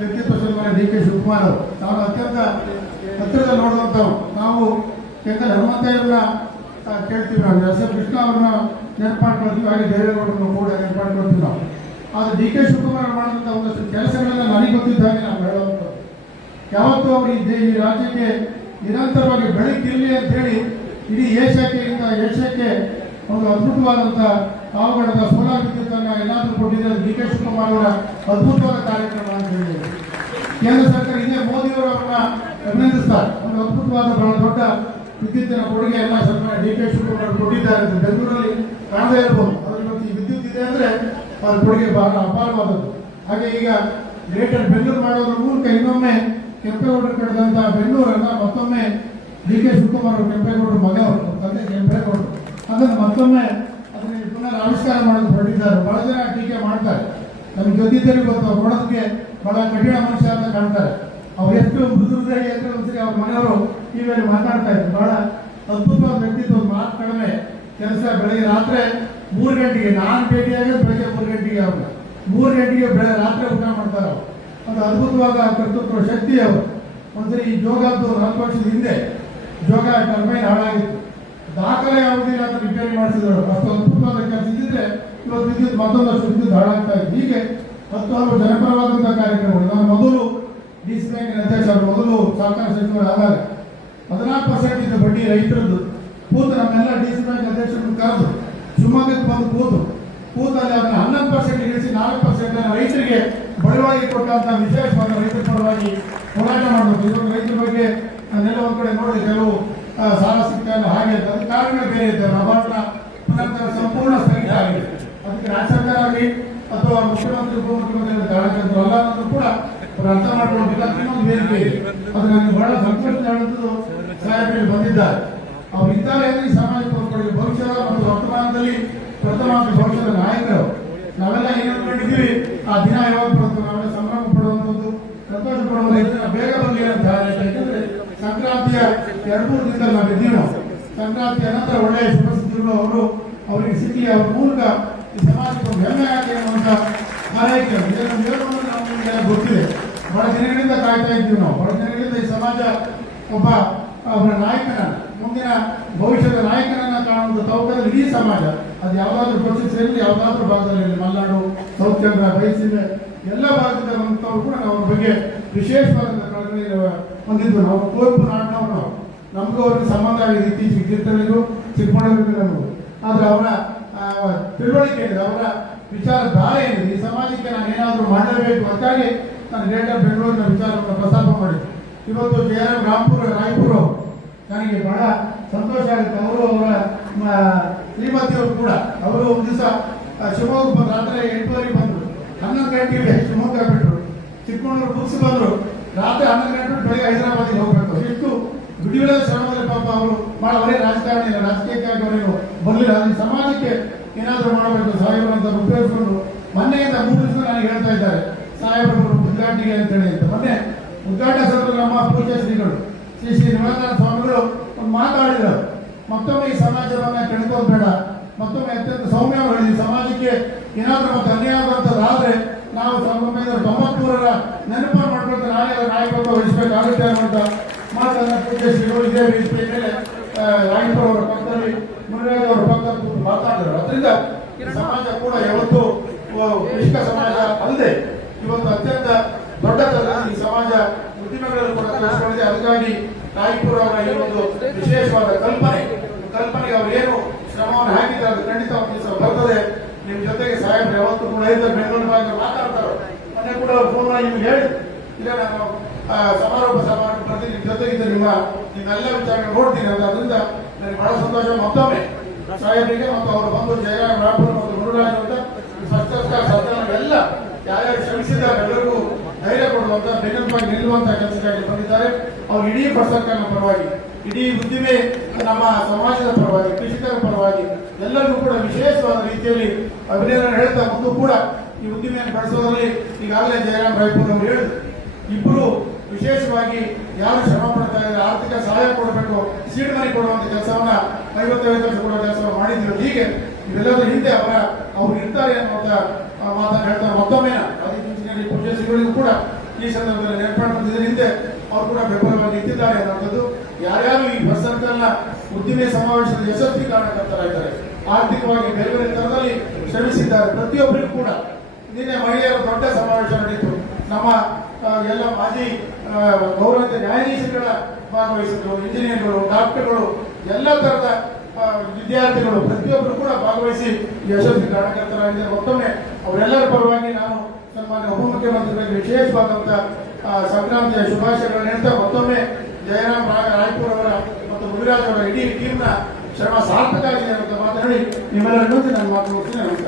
ವ್ಯಕ್ತಿತ್ವ ಸನ್ಮಾನ್ಯ D K Shivakumar ಅವರು ನಾವು ಅತ್ಯಂತ ಹತ್ತಿರದಲ್ಲಿ ನೋಡುವಂಥವು. ನಾವು ಯಾಕಂದ್ರೆ ಹನುಮಂತಯ್ಯವ್ರನ್ನ ಕೇಳ್ತೀವಿ, ನಾವು ಎಸ್ ಎಂ ಕೃಷ್ಣ ಅವ್ರನ್ನ ನೆನಪು ಮಾಡ್ಕೊಳ್ತೀವಿ, ಹಾಗೆ ದೇವೇಗೌಡರನ್ನು ಕೂಡ ನೆನಪು ಮಾಡ್ಕೊಳ್ತೀವಿ ನಾವು. ಆದರೆ ಡಿ ಕೆ ಶಿವಕುಮಾರ್ ಮಾಡಿದಂಥ ಒಂದಷ್ಟು ಕೆಲಸಗಳೆಲ್ಲ ನನಗೆ ಗೊತ್ತಿದ್ದ ಹಾಗೆ ನಾವು ಹೇಳುವಂಥದ್ದು. ಯಾವತ್ತೂ ಅವರು ಈ ರಾಜ್ಯಕ್ಕೆ ನಿರಂತರವಾಗಿ ಬೆಳಕಿರಲಿ ಅಂತ ಹೇಳಿ ಇಡೀ ಏಷ್ಯಾಕ್ಕೆ ಒಂದು ಅದ್ಭುತವಾದಂಥ ಪಾವಗಡದ ಸೋಲಾರ್ ವಿದ್ಯುತ್ತನ್ನು ಎಲ್ಲಾದರೂ ಕೊಟ್ಟಿದ್ದಾರೆ. ಡಿ ಕೆ ಶಿವಕುಮಾರ್ ಅವರ ಅದ್ಭುತವಾದ ಕಾರ್ಯಕ್ರಮ ಅಂತ ಹೇಳಿದರು. ಕೇಂದ್ರ ಸರ್ಕಾರ ಇದೇ ಮೋದಿಯವರು ಅವರನ್ನ ಅಭಿನಂದಿಸ್ತಾರೆ. ಒಂದು ಅದ್ಭುತವಾದ ಬಹಳ ದೊಡ್ಡ ವಿದ್ಯುತ್ತಿನ ಕೊಡುಗೆ ಎಲ್ಲ ಸರ್ಕಾರ ಡಿ ಕೆ ಶಿವಕುಮಾರ್ ಕೊಟ್ಟಿದ್ದಾರೆ ಅಂತ ಬೆಂಗಳೂರಲ್ಲಿ ಕಾಣದೇ ಇರ್ಬೋದು. ಅದ್ರ ಇವತ್ತು ಈ ವಿದ್ಯುತ್ ಇದೆ ಅಂದರೆ ಅವ್ರ ಕೊಡುಗೆ ಬಹಳ ಅಪಾರವಾದದ್ದು. ಹಾಗೆ ಈಗ ಗ್ರೇಟರ್ ಬೆಂಗಳೂರು ಮಾಡೋದ್ರ ಮೂಲಕ ಇನ್ನೊಮ್ಮೆ ಕೆಂಪೇಗೌಡರು ಕಳೆದಂಥ ಬೆಂಗಳೂರನ್ನ ಮತ್ತೊಮ್ಮೆ ಡಿ ಕೆ ಶಿವಕುಮಾರ್ ಅವರು ಕೆಂಪೇಗೌಡರ ಮಗ ಅವರು ತಂದೆ ಕೆಂಪೇಗೌಡರು ಅದನ್ನು ಮತ್ತೊಮ್ಮೆ ಅದನ್ನ ಪುನರ್ ಆವಿಷ್ಕಾರ ಮಾಡೋದು ಹೊರಟಿದ್ದಾರೆ. ಬಹಳ ಜನ ಟೀಕೆ ಮಾಡ್ತಾರೆ. ನಮ್ಗೆ ಗೊತ್ತಿದ್ದರೆ ಗೊತ್ತು, ಅವ್ರು ನೋಡೋದಕ್ಕೆ ಬಹಳ ಕಠಿಣ ಮನುಷ್ಯ ಅಂತ ಕಾಣ್ತಾರೆ. ಅವ್ರು ಎಷ್ಟು ಮೃದುಹೃದಯ ಎಷ್ಟು ಒಂದ್ಸರಿ ಅವ್ರ ಮನೆಯವರು ಟಿವಿಯಲ್ಲಿ ಮಾತಾಡ್ತಾ ಇದ್ರು. ಬಹಳ ಅದ್ಭುತವಾದ ವ್ಯಕ್ತಿತ್ವ, ಮಾತು ಕಡಿಮೆ, ಕೆಲಸ ಬೆಳಗ್ಗೆ ರಾತ್ರಿ 3 ಗಂಟೆಗೆ ನಾನು ಭೇಟಿಯಾಗಿ ಬೆಳಗ್ಗೆ 3 ಗಂಟೆಗೆ ಅವ್ರು 3 ಗಂಟೆಗೆ ರಾತ್ರಿ ಊಟ ಮಾಡ್ತಾರೆ. ಅವರು ಒಂದು ಅದ್ಭುತವಾದ ಕರ್ತೃತ್ವ ಶಕ್ತಿ ಅವರು. ಒಂದ್ಸರಿ ಈ ಜೋಗದ್ದು 4 ವರ್ಷದ ಹಿಂದೆ ಜೋಗ ಟರ್ಬೈನ್ ಹಾಳಾಗಿತ್ತು. ದಾಖಲೆ ಯಾವುದಿಲ್ಲ ಅಂತ ರಿಪೇರಿ ಮಾಡಿಸಿದವರು. ಅಷ್ಟು ಅದ್ಭುತವಾದ ಕೆಲಸ ಇದ್ದಿದ್ರೆ ಇವತ್ತು ವಿದ್ಯುತ್ ಮತ್ತೊಂದಷ್ಟು ವಿದ್ಯುತ್ ಹಾಳಾಗ್ತಾ ಇತ್ತು. ಹೀಗೆ 10 ಹಲವು ಜನಪರವಾದಂಥ ಕಾರ್ಯಕ್ರಮಗಳು. ನಾನು ಮೊದಲು ಡಿ.ಸಿ. ಬ್ಯಾಂಕಿನ ಅಧ್ಯಕ್ಷರು, ಮೊದಲು ಸಹಕಾರ ಸಚಿವರಾದಾಗ 14% ಇದ್ದ ಬಡ್ಡಿ ರೈತರದ್ದು ಕೂತು ನಮ್ಮೆಲ್ಲ ಡಿ.ಸಿ. ಬ್ಯಾಂಕ್ ಅಧ್ಯಕ್ಷರನ್ನು ಕರೆದು ಶಿವಮೊಗ್ಗಕ್ಕೆ ಬಂದು ಕೂತಲ್ಲಿ ಅದನ್ನ 11% ಇಳಿಸಿ 4% ರೈತರಿಗೆ ಬಡವಾಗಿ ಕೊಟ್ಟಂತ ವಿಶೇಷವಾದ ರೈತರ ಪರವಾಗಿ ಹೋರಾಟ ಮಾಡಬೇಕು. ಇವತ್ತು ರೈತರ ಬಗ್ಗೆ ನಾನೆಲ್ಲ ಒಂದ್ ಕಡೆ ನೋಡಿದೆ, ಕೆಲವು ಸಾಲ ಸಿಗ್ತಾ ಇಲ್ಲ, ಹಾಗೆ ಅದಕ್ಕೆ ಕಾರಣಗಳು ಬೇರೆ ಇದ್ದಾವೆ. ನಬಾರ್ಡ್ನ ಪುನರ್ತರ ಸಂಪೂರ್ಣ ಸ್ಥಗಿತ ಆಗಿದೆ. ಅದಕ್ಕೆ ರಾಜ್ಯ ಸರ್ಕಾರ ಆಗಲಿ ಅಥವಾ ಮುಖ್ಯಮಂತ್ರಿ ಉಪಮುಖ್ಯಮಂತ್ರಿ ಕಾರಣಕರ್ತರು ಅಲ್ಲ ಅನ್ನೋದು ಕೂಡ ಅವರು ಅರ್ಥ ಮಾಡ್ಕೊಂಡಿಲ್ಲ. ಇನ್ನೊಂದು ವೇದಿಕೆ ಇದೆ, ಅದು ನನಗೆ ಬಹಳ ಸಂತೋಷ ಹೇಳುವುದು. ಸಾಹೇಬರಿಗೆ ಬಂದಿದ್ದಾರೆ, ಅವ್ರು ಇದ್ದಾರೆ ಅಂದ್ರೆ ಈ ಸಾಮಾಜಿಕ ವರ್ಗಗಳಿಗೆ ಭವಿಷ್ಯದ ಮತ್ತು ವರ್ತಮಾನದಲ್ಲಿ ಪ್ರಥಮ ಭವಿಷ್ಯದ ನಾಯಕರು. ನಾವೆಲ್ಲ ಏನು ಕಂಡಿದ್ದೀವಿ, ಆ ದಿನ ಯಾವಾಗ ಬರುತ್ತೆ, ನಾವೆಲ್ಲ ಸಂಭ್ರಮ ಪಡುವಂಥದ್ದು, ಸಂತೋಷ ಪಡುವಂಥ ಇದನ್ನ ಬೇಗ ಬರಲಿ ಅಂತ. ಯಾಕಂದ್ರೆ ಸಂಕ್ರಾಂತಿಯ 2-3 ದಿನದಲ್ಲಿ ನಾವು ಇದ್ದೀವಿ. ಸಂಕ್ರಾಂತಿಯ ನಂತರ ಒಳ್ಳೆಯ ಶುಭ ಸುದ್ದಿಗಳು ಅವರಿಗೆ ಸಿಕ್ಕಿ ಅವ್ರ ಮೂಲಕ ಈ ಸಮಾಜಕ್ಕೆ ಒಂದು ಹೆಮ್ಮೆ ಆಗಲಿ ಅನ್ನುವಂಥ ಹಾರೈಕೆ ನಮಗೆಲ್ಲ ಗೊತ್ತಿದೆ. ಬಹಳ ದಿನಗಳಿಂದ ಕಾಯ್ತಾ ಇದ್ದೀವಿ ನಾವು. ಬಹಳ ದಿನಗಳಿಂದ ಈ ಸಮಾಜ ಒಬ್ಬ ನಾಯಕನ, ಮುಂದಿನ ಭವಿಷ್ಯದ ನಾಯಕನನ್ನ ಕಾಣುವುದು ತವಕದಲ್ಲಿ ಇಡೀ ಸಮಾಜ, ಅದು ಯಾವುದಾದ್ರೂ ಪಕ್ಷಕ್ಕೆ ಸೇರಲಿ, ಯಾವುದಾದ್ರೂ ಭಾಗದಲ್ಲಿ, ಮಲೆನಾಡು, ಸೌತ್ ಕೇಂದ್ರ, ಬಯಸಿದೆ, ಎಲ್ಲ ಭಾಗದಿಂದ ಬಂದವರು ಕೂಡ ನಾವು ಅವ್ರ ಬಗ್ಗೆ ವಿಶೇಷವಾದ ಕಳಕಳಿ ಹೊಂದಿದ್ವು. ನಾವು ಕುವೆಂಪು ನಾಡಿನವರು, ನಾವು ನಮಗೂ ಅವ್ರಿಗೆ ಸಂಬಂಧ ಆಗಿದೆ. ಇತ್ತೀಚೆಗೆ ತೀರ್ಥಹಳ್ಳಿಗೂ ಚಿಕ್ಕಮಗಳೂರಿಗೂ ನಮಗೂ. ಆದರೆ ಅವರ ತಿಳುವಳಿಕೆ ಇದೆ, ಅವರ ವಿಚಾರಧಾರೆ ಏನಿದೆ, ಈ ಸಮಾಜಕ್ಕೆ ನಾನು ಏನಾದರೂ ಮಾಡಲೇಬೇಕು ಅಂತಾಗಿ ನಾನು ಗ್ರೇಟರ್ ಬೆಂಗಳೂರಿನ ವಿಚಾರವನ್ನು ಪ್ರಸ್ತಾಪ ಮಾಡಿದ್ದೆ. ಇವತ್ತು JRM ರಾಯಪುರ ನನಗೆ ಬಹಳ ಸಂತೋಷ ಆಗುತ್ತೆ. ಅವರು ಅವರ ಶ್ರೀಮತಿಯವರು ಕೂಡ ಅವರು ಒಂದು ದಿವಸ ಶಿವಮೊಗ್ಗ ಬಂದು ರಾತ್ರಿ 8:30 ಬಂದರು, 11 ಗಂಟೆಗೆ ಶಿವಮೊಗ್ಗ ಬಿಟ್ಟರು, ಚಿಕ್ಕಮಗಳೂರು ಬುಕ್ಸ್ ಬಂದರು, ರಾತ್ರಿ 11 ಗಂಟೆ ಬೆಳಗ್ಗೆ ಹೈದರಾಬಾದಿಗೆ ಹೋಗ್ಬೇಕು. ಎಷ್ಟು ವಿಡಿಯೋದ ಶ್ರಮದಲ್ಲಿ ಪಾಪ ಅವರು ಅವರೇ ರಾಜಕಾರಣ ಇಲ್ಲ, ರಾಜಕೀಯಕ್ಕಾಗಿ ಅವರೇನು ಬರಲಿಲ್ಲ. ಈ ಸಮಾಜಕ್ಕೆ ಏನಾದರೂ ಮಾಡಬೇಕು ಸಾಹೇಬರಂತ ಉಪಯೋಗಿಸಿಕೊಂಡು ಮೊನ್ನೆಯಿಂದ 3 ದಿವಸ ನನಗೆ ಹೇಳ್ತಾ ಇದ್ದಾರೆ, ಸಾಹೇಬರು ಉದ್ಘಾಟನೆಗೆ ಅಂತೇಳಿ ಅಂತ. ಮೊನ್ನೆ ಉದ್ಘಾಟನಾ ಸಭೆಯಲ್ಲಿ ನಮ್ಮ ಪೂಜ್ಯ ಶ್ರೀಗಳು ಶ್ರೀ ನಿವಾನಂದ ಸ್ವಾಮಿಗಳು ಒಂದು ಮಾತಾಡಿದರು. ಮತ್ತೊಮ್ಮೆ ಈ ಸಮಾಜವನ್ನ ಕೆಡ್ಕೋದು ಬೇಡ, ಮತ್ತೊಮ್ಮೆ ಅತ್ಯಂತ ಸೌಮ್ಯವಾಗಿ ಈ ಸಮಾಜಕ್ಕೆ ಏನಾದರೂ ಮತ್ತೆ ಅನ್ಯಾಯ ಆಗುವಂಥದ್ದಾದ್ರೆ ನಾವು 1993ರ ನೆನಪನ್ನು ಮಾಡ್ಕೊಳ್ತಾ ನಾನೇ ನಾಯಕತ್ವ ವಹಿಸಬೇಕಾಗುತ್ತೆ ಅನ್ನುವಂಥ ಮಾತನ್ನ ಪೂಜ್ಯ ಶ್ರೀಗಳು ಇದೇ ವೇದಿಕೆ ಮೇಲೆ ರಾಯಪುರ ಅವರ ಪಕ್ಕದಲ್ಲಿ, ಮುನಿರಾಜ್ ಅವರ ಪಕ್ಕದಲ್ಲಿ ಮಾತಾಡಿದರು. ಅದರಿಂದ ಸಮಾಜ ಕೂಡ ಯಾವತ್ತೂ ಕೃಷಿಕ ಸಮಾಜ ಅಲ್ಲದೆ ಇವತ್ತು ಅತ್ಯಂತ ದೊಡ್ಡ ಈ ಸಮಾಜ ಉದ್ದಿಮೆಗಳನ್ನು ಕೂಡ ತೋರಿಸಿಕೊಂಡಿದೆ. ಅದಕ್ಕಾಗಿ ರಾಯಪುರ ಅವರ ಈ ಒಂದು ವಿಶೇಷವಾದ ಕಲ್ಪನೆಗೆ ಅವರು ಏನು ಶ್ರಮವನ್ನು ಹಾಕಿದ್ದಾರೆ ಅದು ಖಂಡಿತ ಒಂದು ದಿವಸ ಬರ್ತದೆ. ನಿಮ್ಮ ಜೊತೆಗೆ ಸಾಹೇಬರು ಯಾವತ್ತೂ ಕೂಡ ಇದ್ದಾರೆ, ಬೆಂಗಳೂರು ಭಾಗ ಮಾತಾಡ್ತಾರೆ. ಮೊನ್ನೆ ಕೂಡ ಅವ್ರು ಫೋನ್ ಮಾಡಿ ನಿಮ್ಗೆ ಹೇಳಿ, ಇಲ್ಲ ನಾನು ಸಮಾರೋಪ ಪ್ರತಿ ನಿಮ್ಮ ಜೊತೆಗಿದ್ದ ನಿಮ್ಮೆಲ್ಲ ವಿಚಾರಗಳು ನೋಡ್ತೀನಿ ಅಂತ. ಅದರಿಂದ ನನಗೆ ಬಹಳ ಸಂತೋಷ. ಮತ್ತೊಮ್ಮೆ ಸಾಹೇಬರಿಗೆ ಮತ್ತು ಅವರು ಬಂದು ಜಯರಾಮ್ ರಾಪುರ್ ಮತ್ತು ಮುರುಘರಾಜ್ ಅಂತ ಎಲ್ಲ ಯಾರ್ಯಾರು ಶ್ರಮಿಸಿದ್ದಾರೆ ಎಲ್ಲರಿಗೂ ಧೈರ್ಯ ಕೊಡುವಂತ, ಬೆನ್ನೆಲುಬಾಗಿ ನಿಲ್ಲುವಂತ ಕೆಲಸಕ್ಕಾಗಿ ಬಂದಿದ್ದಾರೆ. ಅವರು ಇಡೀ ಸರ್ಕಾರದ ಪರವಾಗಿ, ಇಡೀ ಉದ್ದಿಮೆ ನಮ್ಮ ಸಮಾಜದ ಪರವಾಗಿ, ಕೃಷಿಕರ ಪರವಾಗಿ ಎಲ್ಲರಿಗೂ ಕೂಡ ವಿಶೇಷವಾದ ರೀತಿಯಲ್ಲಿ ಅಭಿನಂದನೆ ಹೇಳ್ತಾ ಮುಂದೂ ಕೂಡ ಈ ಉದ್ದಿಮೆಯನ್ನು ಬಳಸೋದ್ರಲ್ಲಿ ಈಗಾಗಲೇ ಜಯರಾಮ್ ರಾಯಪುರ್ ಅವರು ಹೇಳಿದ್ರು, ಇಬ್ಬರು ವಿಶೇಷವಾಗಿ ಯಾರು ಶ್ರಮ ಪಡ್ತಾ ಇದ್ದಾರೆ, ಆರ್ಥಿಕ ಸಹಾಯ ಕೊಡಬೇಕು, ಸೀಡ್ ಮನಿ ಕೊಡುವಂತ ಕೆಲಸವನ್ನ 55 ವರ್ಷ ಕೊಡುವ ಕೆಲಸವನ್ನು ಮಾಡಿದ್ರು. ಹೀಗೆ ಇವೆಲ್ಲದರ ಹಿಂದೆ ಅವರು ಇರ್ತಾರೆ ಅನ್ನುವಂತ ಮಾತನ್ನು ಹೇಳ್ತಾರೆ. ಮತ್ತೊಮ್ಮೆ ಅದಕ್ಕೆ ಪೂಜ್ಯ ಶ್ರೀಗಳಿಗೂ ಕೂಡ ಈ ಸಂದರ್ಭದಲ್ಲಿ ನೆನಪಾಡು ಬಂದಿದ್ದ ಹಿಂದೆ ಅವರು ಕೂಡ ಬೆಂಬಲವಾಗಿ ನಿಂತಿದ್ದಾರೆ ಅನ್ನೋದು. ಯಾರ್ಯಾರು ಈ ಬಸ್ ಸರ್ಕಲ್ನ ಉದ್ದಿಮೆ ಸಮಾವೇಶದ ಯಶಸ್ವಿ ಕಾರಣಕರ್ತರಾಗಿದ್ದಾರೆ, ಆರ್ಥಿಕವಾಗಿ ಬೇರೆ ಬೇರೆ ತರದಲ್ಲಿ ಶ್ರಮಿಸಿದ್ದಾರೆ, ಪ್ರತಿಯೊಬ್ಬರಿಗೂ ಕೂಡ ನಿನ್ನೆ ಮಹಿಳೆಯರ ದೊಡ್ಡ ಸಮಾವೇಶ ನಡೆಯಿತು. ನಮ್ಮ ಎಲ್ಲ ಮಾಜಿ ಗೌರವಿತ ನ್ಯಾಯಾಧೀಶರುಗಳ ಭಾಗವಹಿಸಿದ್ರು, ಇಂಜಿನಿಯರ್ಗಳು, ಡಾಕ್ಟರ್ಗಳು, ಎಲ್ಲ ತರದ ವಿದ್ಯಾರ್ಥಿಗಳು ಪ್ರತಿಯೊಬ್ಬರು ಕೂಡ ಭಾಗವಹಿಸಿ ಯಶಸ್ವಿ ಕಾರಣಕರ್ತರಾಗಿದ್ದಾರೆ. ಮತ್ತೊಮ್ಮೆ ಅವರೆಲ್ಲರ ಪರವಾಗಿ ನಾನು ಸನ್ಮಾನ್ಯ ಉಪಮುಖ್ಯಮಂತ್ರಿಗಳಿಗೆ ವಿಶೇಷವಾದಂತಹ ಸಂಕ್ರಾಂತಿಯ ಶುಭಾಶಯಗಳನ್ನು ಹೇಳ್ತಾ ಮತ್ತೊಮ್ಮೆ ಜಯರಾಮ್ ರಾಯ್ಪುರ್ ಅವರ ಮತ್ತು ಮುನಿರಾಜ್ ಅವರ ಇಡೀ ಟೀಮ್ನ ಶ್ರಮ ಸಾರ್ಥಕ ಆಗಿದೆ ಅಂತ ಮಾತನಾಡಿ ನಿಮ್ಮೆಲ್ಲರಿಗೂ ನಾನು ಮಾತು ಮುಗಿಸ್ತೀನಿ.